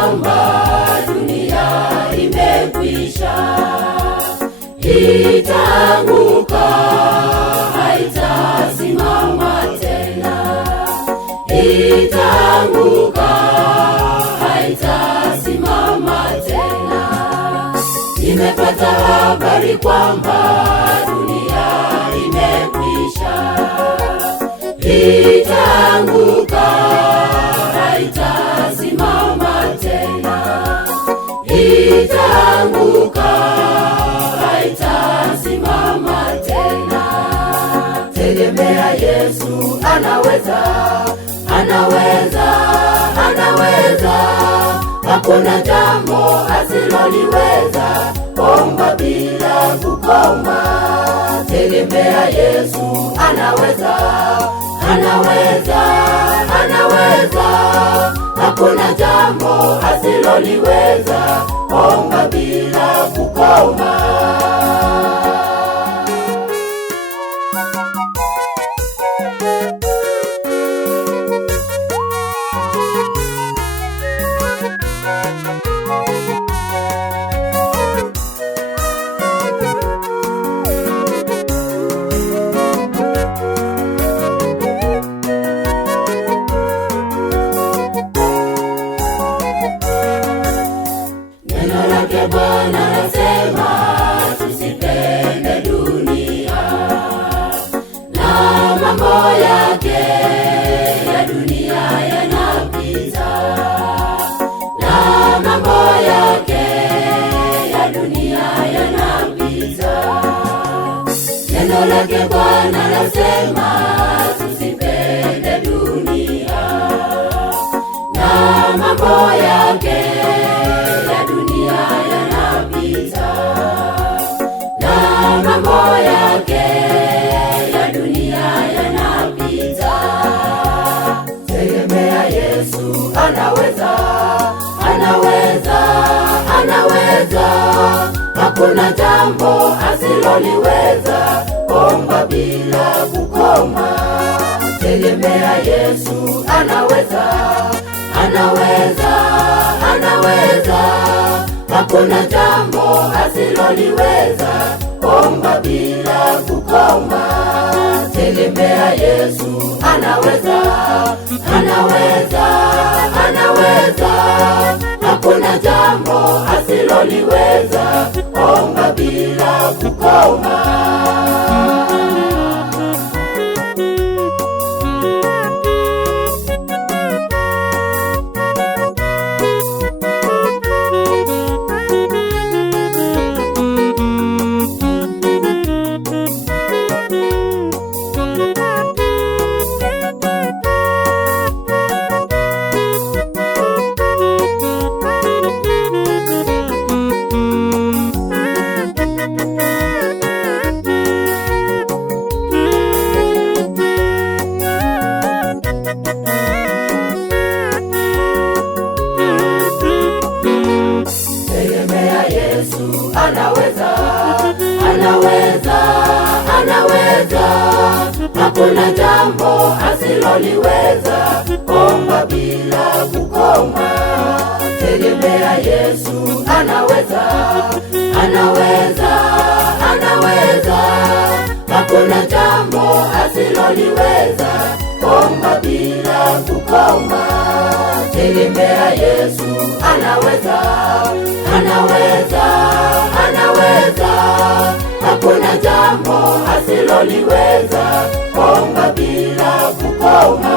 kwamba dunia imekwisha, itaanguka, haitasimama tena. Itaanguka, haitasimama tena. Nimepata habari kwamba dunia imekwisha, itaanguka, haitasimama tena. Itaanguka, haitasimama tena. Tegemea Yesu, anaweza, anaweza, anaweza. Hakuna jambo asiloliweza. Omba bila kukoma. Tegemea Yesu, anaweza, anaweza, anaweza. Hakuna jambo asiloliweza. Omba bila kukoma. Neno lake Bwana lasema tusipende dunia na mambo yake ya dunia yanapita, na mambo yake ya dunia yanapita. Neno lake Bwana lasema tusipende dunia na mambo yake ya dunia yanapita, na mambo yake ya dunia yanapita. Tegemea Yesu, anaweza, anaweza, anaweza. Hakuna jambo asiloliweza. Omba bila kukoma. Tegemea Yesu, anaweza, anaweza, anaweza. Hakuna jambo asiloliweza. Omba bila kukoma. Tegemea Yesu, anaweza, anaweza, anaweza. Hakuna jambo asiloliweza. Omba bila kukoma. Yesu, anaweza, anaweza, anaweza. Hakuna jambo asiloliweza. Omba bila kukoma. Tegemea Yesu, anaweza, anaweza, anaweza. Hakuna jambo asiloliweza. Omba bila kukoma. Tegemea Yesu, anaweza, anaweza, anaweza. Hakuna jambo asiloliweza. Omba bila kukoma.